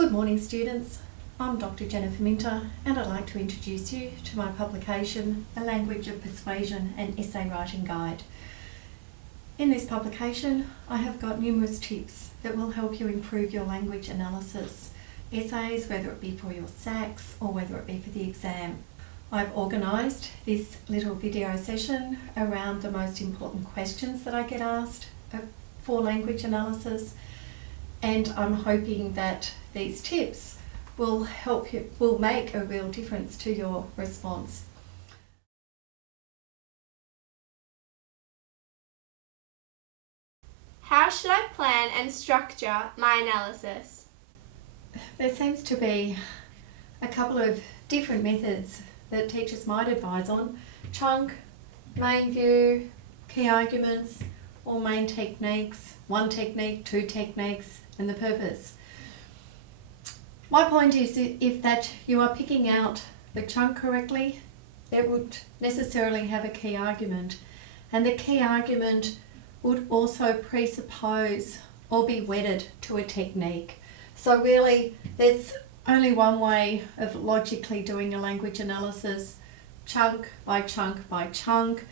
Good morning students, I'm Dr. Jennifer Minter and I'd like to introduce you to my publication, A Language of Persuasion and Essay Writing Guide. In this publication I have got numerous tips that will help you improve your language analysis, essays whether it be for your SACs or whether it be for the exam. I've organised this little video session around the most important questions that I get asked for language analysis, and I'm hoping that these tips will make a real difference to your response. How should I plan and structure my analysis? There seems to be a couple of different methods that teachers might advise on: chunk, main view, key arguments, or main techniques, one technique, two techniques, and the purpose. My point is, if that you are picking out the chunk correctly, it would necessarily have a key argument, and the key argument would also presuppose or be wedded to a technique. So really there's only one way of logically doing a language analysis: chunk by chunk by chunk.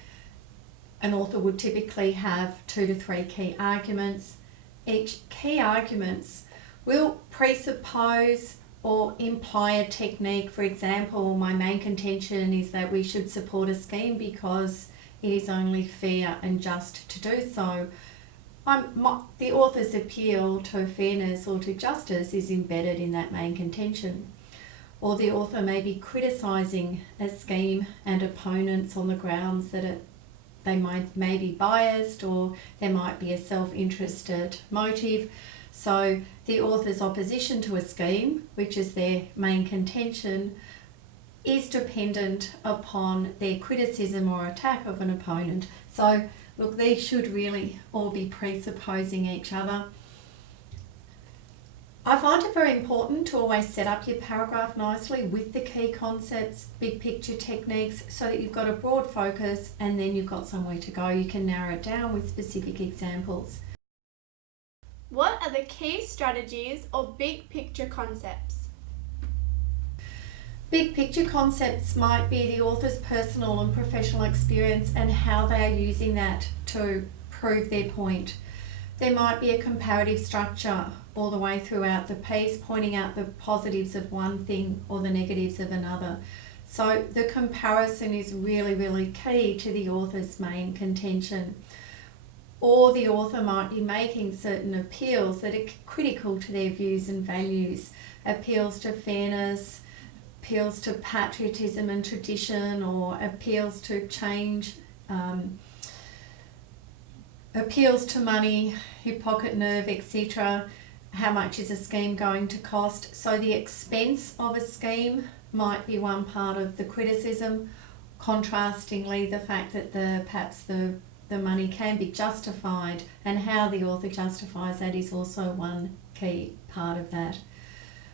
An author would typically have 2 to 3 key arguments. Each key arguments will presuppose or imply a technique. For example, my main contention is that we should support a scheme because it is only fair and just to do so. The author's appeal to fairness or to justice is embedded in that main contention. Or the author may be criticising a scheme and opponents on the grounds that they may be biased, or there might be a self-interested motive. So the author's opposition to a scheme, which is their main contention, is dependent upon their criticism or attack of an opponent. So look, these should really all be presupposing each other. I find it very important to always set up your paragraph nicely with the key concepts, big picture techniques, so that you've got a broad focus and then you've got somewhere to go. You can narrow it down with specific examples. What are the key strategies or big picture concepts? Big picture concepts might be the author's personal and professional experience and how they are using that to prove their point. There might be a comparative structure all the way throughout the piece, pointing out the positives of one thing or the negatives of another. So the comparison is really, really key to the author's main contention. Or the author might be making certain appeals that are critical to their views and values, appeals to fairness, appeals to patriotism and tradition, or appeals to change, appeals to money, hip pocket nerve, etc. How much is a scheme going to cost? So the expense of a scheme might be one part of the criticism. Contrastingly, the fact that perhaps the money can be justified, and how the author justifies that is also one key part of that.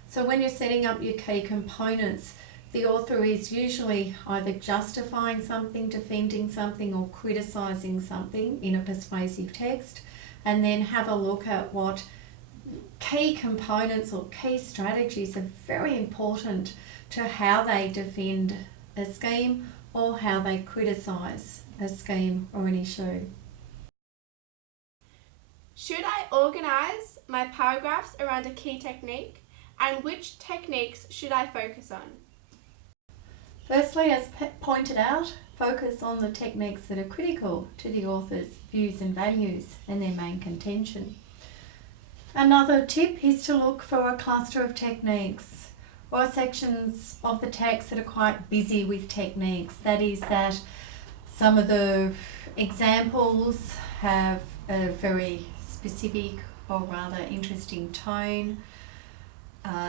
So when you're setting up your key components, the author is usually either justifying something, defending something, or criticising something in a persuasive text, and then have a look at what key components or key strategies are very important to how they defend a scheme or how they criticise a scheme or an issue. Should I organise my paragraphs around a key technique, and which techniques should I focus on? Firstly, as pointed out, focus on the techniques that are critical to the author's views and values and their main contention. Another tip is to look for a cluster of techniques or sections of the text that are quite busy with techniques. That is, that some of the examples have a very specific or rather interesting tone.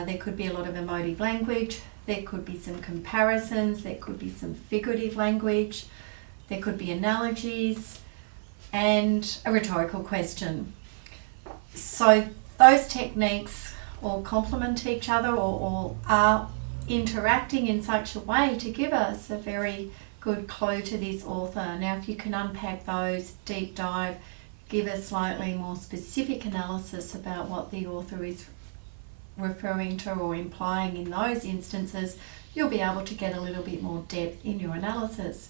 There could be a lot of emotive language, there could be some comparisons, there could be some figurative language, there could be analogies, and a rhetorical question. So those techniques all complement each other or are interacting in such a way to give us a very good clue to this author. Now, if you can unpack those, deep dive, give a slightly more specific analysis about what the author is referring to or implying in those instances, you'll be able to get a little bit more depth in your analysis.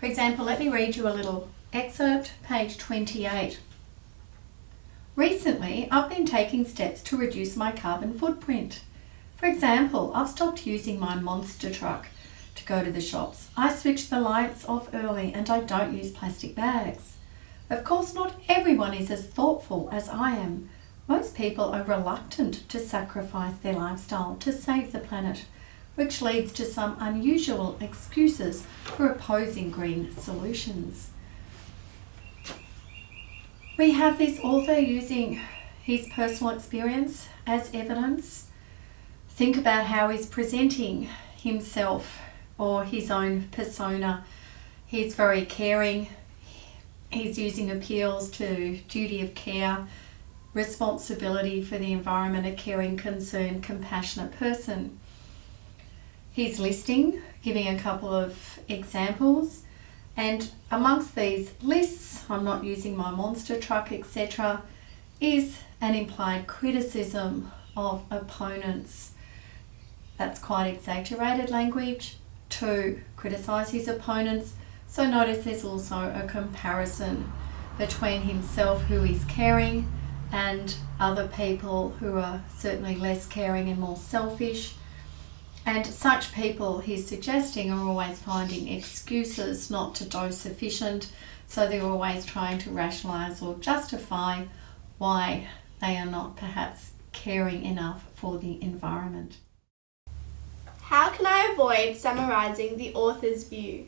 For example, let me read you a little excerpt, page 28. Recently, I've been taking steps to reduce my carbon footprint. For example, I've stopped using my monster truck to go to the shops. I switch the lights off early and I don't use plastic bags. Of course, not everyone is as thoughtful as I am. Most people are reluctant to sacrifice their lifestyle to save the planet, which leads to some unusual excuses for opposing green solutions. We have this author using his personal experience as evidence. Think about how he's presenting himself or his own persona. He's very caring. He's using appeals to duty of care, responsibility for the environment, a caring, concerned, compassionate person. He's listing, giving a couple of examples, and amongst these lists, I'm not using my monster truck, etc., is an implied criticism of opponents. That's quite exaggerated language to criticise his opponents. So notice there's also a comparison between himself, who is caring, and other people who are certainly less caring and more selfish. And such people, he's suggesting, are always finding excuses not to do sufficient, so they're always trying to rationalise or justify why they are not perhaps caring enough for the environment. How can I avoid summarising the author's view?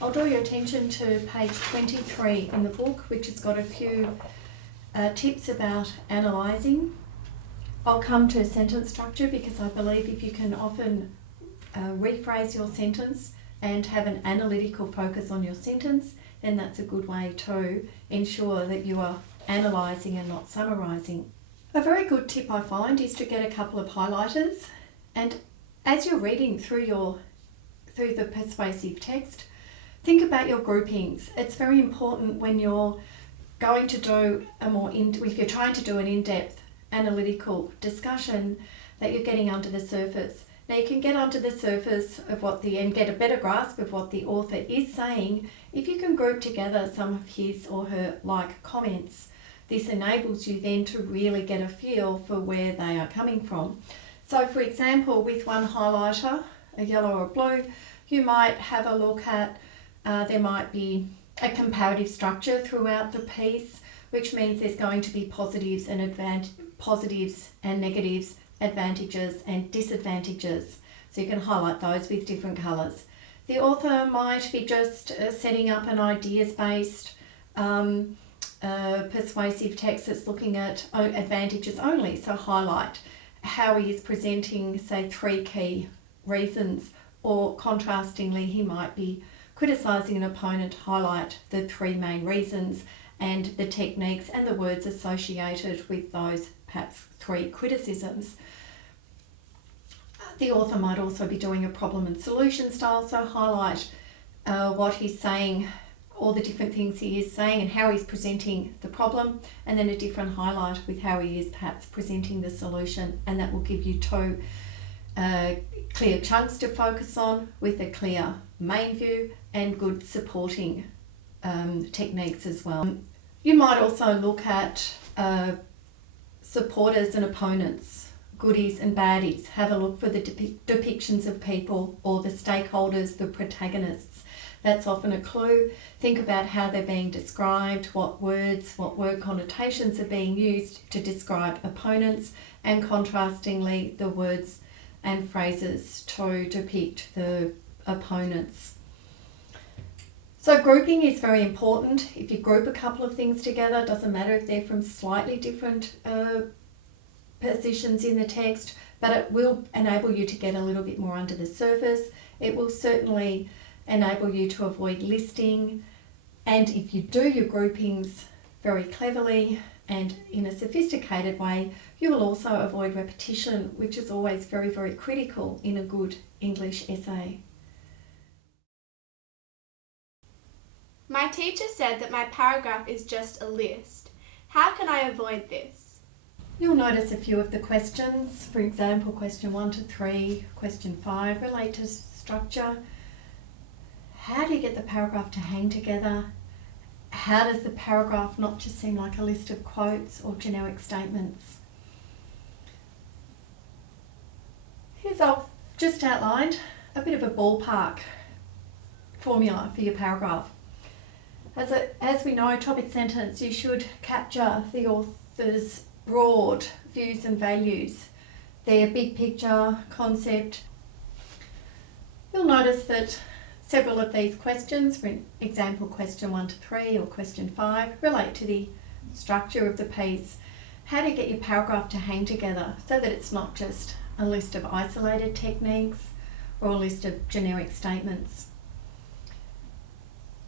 I'll draw your attention to page 23 in the book, which has got a few tips about analysing. I'll come to sentence structure because I believe if you can often rephrase your sentence and have an analytical focus on your sentence, then that's a good way to ensure that you are analysing and not summarising. A very good tip I find is to get a couple of highlighters, and as you're reading through the persuasive text, think about your groupings. It's very important when you're going to do if you're trying to do an in-depth analytical discussion, that you're getting under the surface. Now you can get under the surface of and get a better grasp of what the author is saying if you can group together some of his or her like comments. This enables you then to really get a feel for where they are coming from. So for example, with one highlighter, a yellow or a blue, you might have a look at, there might be a comparative structure throughout the piece, which means there's going to be positives and negatives, advantages and disadvantages. So you can highlight those with different colours. The author might be just setting up an ideas-based persuasive text that's looking at advantages only. So highlight how he is presenting, say, 3 key reasons, or contrastingly, he might be criticising an opponent, highlight the 3 main reasons and the techniques and the words associated with those perhaps 3 criticisms. The author might also be doing a problem and solution style, so highlight what he's saying, all the different things he is saying and how he's presenting the problem, and then a different highlight with how he is perhaps presenting the solution, and that will give you 2 clear chunks to focus on with a clear main view and good supporting techniques as well. You might also look at supporters and opponents, goodies and baddies. Have a look for the depictions of people or the stakeholders, the protagonists. That's often a clue. Think about how they're being described, what words, what word connotations are being used to describe opponents, and contrastingly the words and phrases to depict the opponents. So grouping is very important. If you group a couple of things together, it doesn't matter if they're from slightly different positions in the text, but it will enable you to get a little bit more under the surface. It will certainly enable you to avoid listing, and if you do your groupings very cleverly and in a sophisticated way, you will also avoid repetition, which is always very, very critical in a good English essay. My teacher said that my paragraph is just a list. How can I avoid this? You'll notice a few of the questions. For example, question 1 to 3, question 5 relate to structure. How do you get the paragraph to hang together? How does the paragraph not just seem like a list of quotes or generic statements? Here's I've just outlined a bit of a ballpark formula for your paragraph. As we know, topic sentence, you should capture the author's broad views and values, their big picture concept. You'll notice that several of these questions, for example question 1 to 3 or question 5, relate to the structure of the piece. How do you get your paragraph to hang together so that it's not just a list of isolated techniques or a list of generic statements?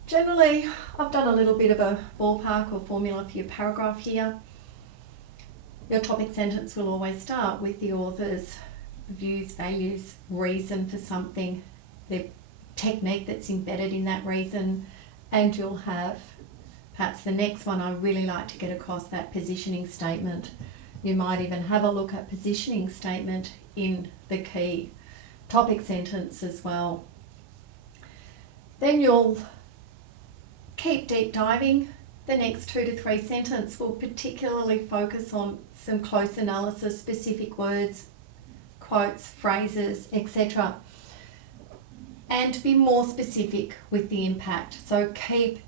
Generally, I've done a little bit of a ballpark or formula for your paragraph here. Your topic sentence will always start with the author's views, values, reason for something, the technique that's embedded in that reason, and you'll have perhaps the next one I really like to get across, that positioning statement. You might even have a look at positioning statement in the key topic sentence as well. Then you'll keep deep diving. The next 2 to 3 sentences will particularly focus on some close analysis, specific words, quotes, phrases, etc. And be more specific with the impact. So keep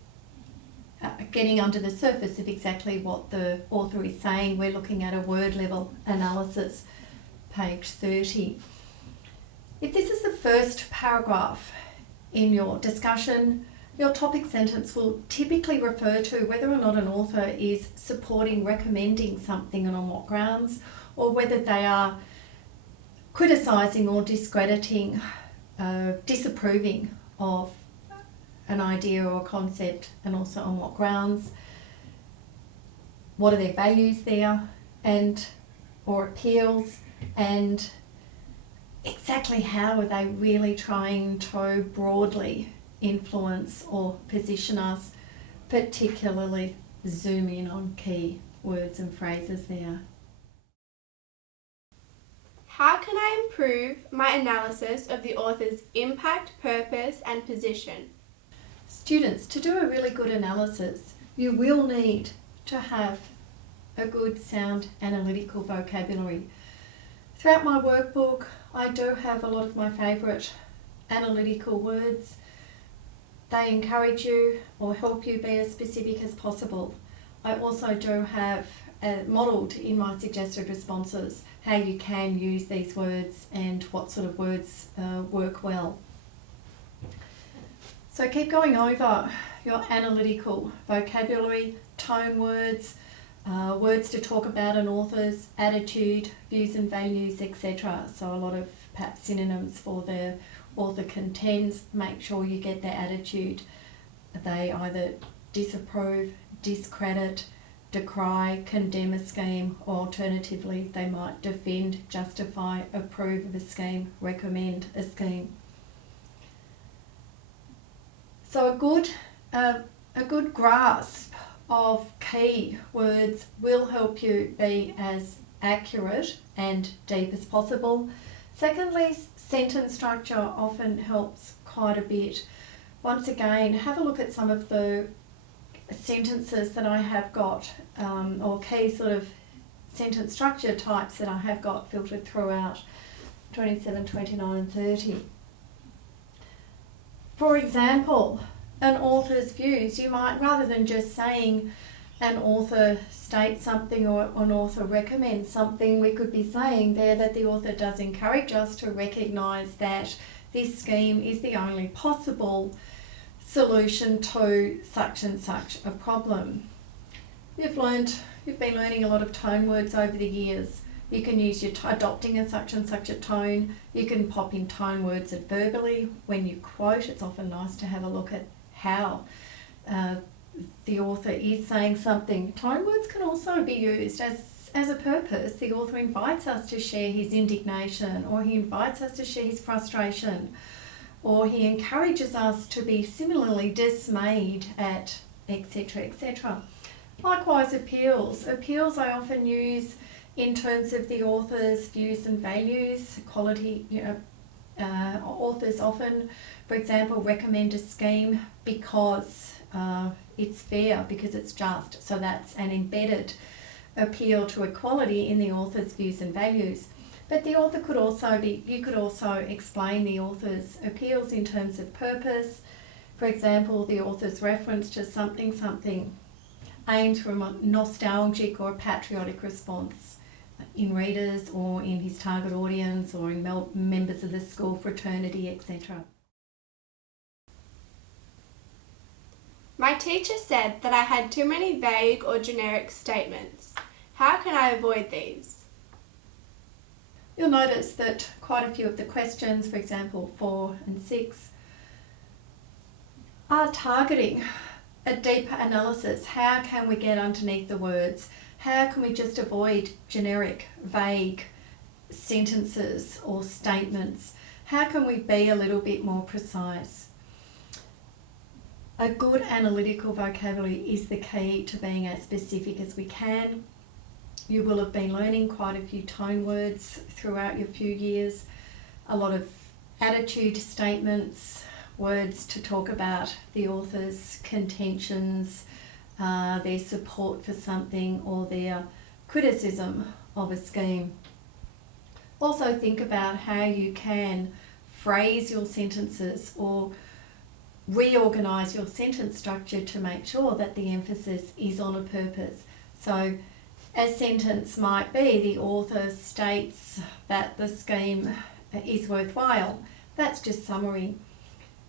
getting under the surface of exactly what the author is saying. We're looking at a word level analysis, page 30. If this is the first paragraph in your discussion, your topic sentence will typically refer to whether or not an author is supporting, recommending something and on what grounds, or whether they are criticising or discrediting, disapproving of an idea or concept, and also on what grounds. What are their values there, and or appeals, and exactly how are they really trying to broadly influence or position us, particularly zoom in on key words and phrases there. How can I improve my analysis of the author's impact, purpose, and position? Students, to do a really good analysis, you will need to have a good sound analytical vocabulary. Throughout my workbook, I do have a lot of my favourite analytical words. They encourage you or help you be as specific as possible. I also do have modelled in my suggested responses how you can use these words and what sort of words work well. So keep going over your analytical vocabulary, tone words, words to talk about an author's attitude, views and values, etc. So a lot of perhaps synonyms for the author contends. Make sure you get their attitude. They either disapprove, discredit, decry, condemn a scheme, or alternatively they might defend, justify, approve of a scheme, recommend a scheme. So a good grasp of key words will help you be as accurate and deep as possible. Secondly, sentence structure often helps quite a bit. Once again, have a look at some of the sentences that I have got, or key sort of sentence structure types that I have got filtered throughout 27, 29 and 30. For example, an author's views, you might, rather than just saying an author states something or an author recommends something, we could be saying there that the author does encourage us to recognise that this scheme is the only possible solution to such and such a problem. You've been learning a lot of tone words over the years. You can use your adopting a such and such a tone. You can pop in tone words verbally when you quote. It's often nice to have a look at how the author is saying something. Tone words can also be used as a purpose. The author invites us to share his indignation, or he invites us to share his frustration, or he encourages us to be similarly dismayed at, etc., etc. Likewise, appeals. Appeals I often use in terms of the author's views and values, quality, authors often, for example, recommend a scheme because it's fair, because it's just. So that's an embedded appeal to equality in the author's views and values. But the author could also you could also explain the author's appeals in terms of purpose. For example, the author's reference to something aims for a nostalgic or patriotic response in readers or in his target audience or in members of the school fraternity, etc. My teacher said that I had too many vague or generic statements. How can I avoid these? You'll notice that quite a few of the questions, for example 4 and 6, are targeting a deeper analysis. How can we get underneath the words? How can we just avoid generic, vague sentences or statements? How can we be a little bit more precise? A good analytical vocabulary is the key to being as specific as we can. You will have been learning quite a few tone words throughout your few years, a lot of attitude statements, words to talk about the author's contentions, their support for something or their criticism of a scheme. Also think about how you can phrase your sentences or reorganise your sentence structure to make sure that the emphasis is on a purpose. So a sentence might be, the author states that the scheme is worthwhile. That's just summary.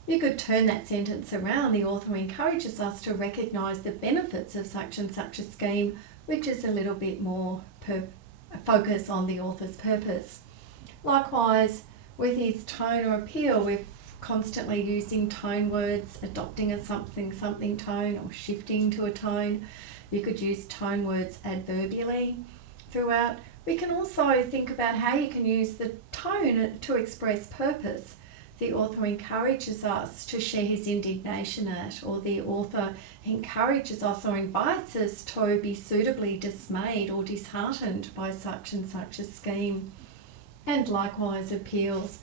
You could turn that sentence around. The author encourages us to recognise the benefits of such and such a scheme, which is a little bit more focus on the author's purpose. Likewise, with his tone or appeal, we're constantly using tone words, adopting a something tone or shifting to a tone. You could use tone words adverbially throughout. We can also think about how you can use the tone to express purpose. The author encourages us to share his indignation at, or the author encourages us or invites us to be suitably dismayed or disheartened by such and such a scheme. And likewise appeals.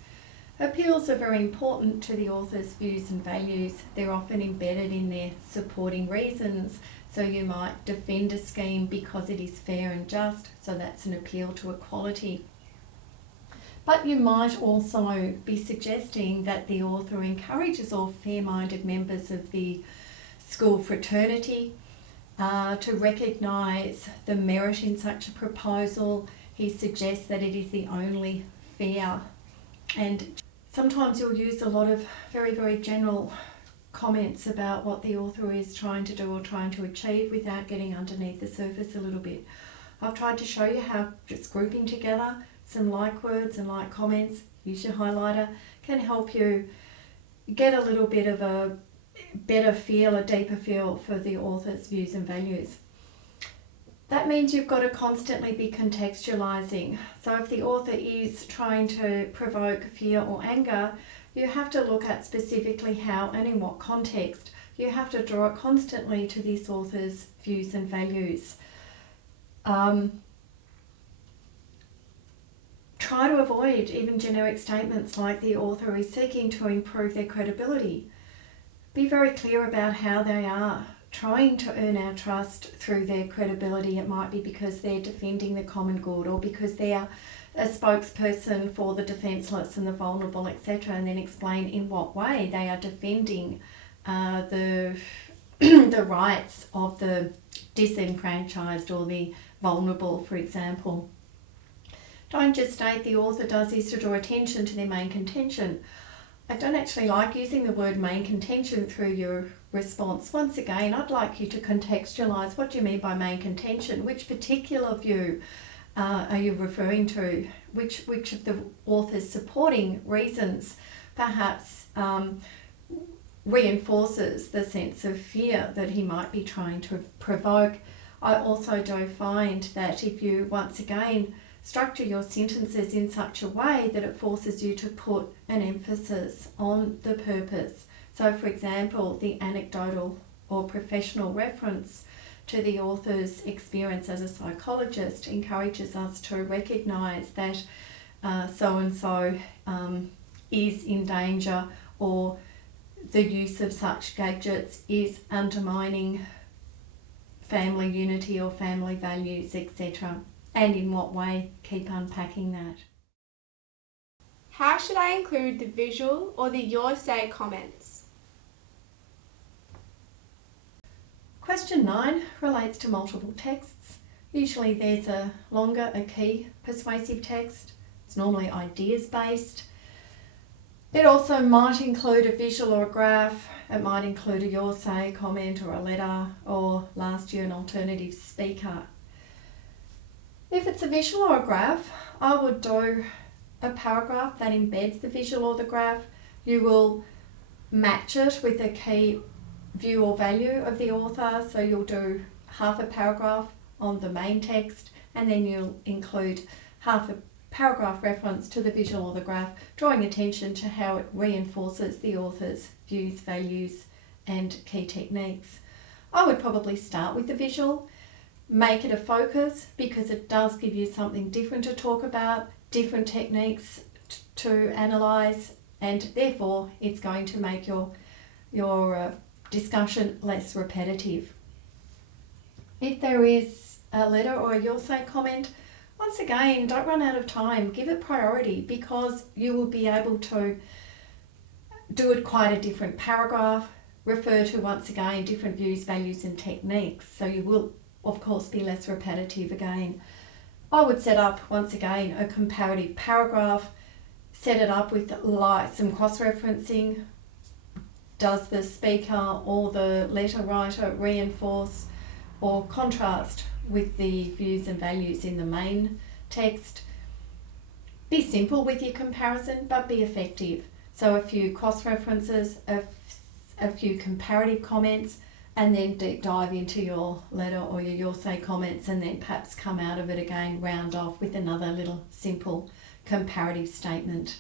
Appeals are very important to the author's views and values. They're often embedded in their supporting reasons. So you might defend a scheme because it is fair and just, so that's an appeal to equality. But you might also be suggesting that the author encourages all fair-minded members of the school fraternity to recognise the merit in such a proposal. He suggests that it is the only fair. And sometimes you'll use a lot of very, very general comments about what the author is trying to do or trying to achieve without getting underneath the surface a little bit. I've tried to show you how just grouping together some like words and like comments, use your highlighter, can help you get a little bit of a better feel, a deeper feel for the author's views and values. That means you've got to constantly be contextualising. So if the author is trying to provoke fear or anger, you have to look at specifically how and in what context. You have to draw it constantly to this author's views and values. Try to avoid even generic statements like the author is seeking to improve their credibility. Be very clear about how they are trying to earn our trust through their credibility. It might be because they're defending the common good or because they're a spokesperson for the defenceless and the vulnerable, etc., and then explain in what way they are defending the rights of the disenfranchised or the vulnerable, for example. Don't just state the author does this to draw attention to their main contention. I don't actually like using the word main contention through your response. Once again, I'd like you to contextualise what do you mean by main contention. Which particular view are you referring to? Which of the author's supporting reasons perhaps reinforces the sense of fear that he might be trying to provoke? I also do find that if you once again structure your sentences in such a way that it forces you to put an emphasis on the purpose. So for example, the anecdotal or professional reference to the author's experience as a psychologist encourages us to recognise that so-and-so is in danger, or the use of such gadgets is undermining family unity or family values, etc. And in what way, keep unpacking that. How should I include the visual or the your say comments? Question 9 relates to multiple texts. Usually there's a key persuasive text. It's normally ideas based. It also might include a visual or a graph. It might include a your say comment or a letter, or last year an alternative speaker. If it's a visual or a graph, I would do a paragraph that embeds the visual or the graph. You will match it with a key view or value of the author, so you'll do half a paragraph on the main text, and then you'll include half a paragraph reference to the visual or the graph, drawing attention to how it reinforces the author's views, values and key techniques. I would probably start with the visual, make it a focus because it does give you something different to talk about, different techniques to analyse, and therefore it's going to make your discussion less repetitive. If there is a letter or a your say comment, once again, don't run out of time. Give it priority because you will be able to do it quite a different paragraph, refer to once again different views, values and techniques. So you will of course be less repetitive again. I would set up once again a comparative paragraph, set it up with some cross-referencing. Does the speaker or the letter writer reinforce or contrast with the views and values in the main text? Be simple with your comparison, but be effective. So a few cross-references, a few comparative comments, and then deep dive into your letter or your say comments, and then perhaps come out of it again, round off with another little simple comparative statement.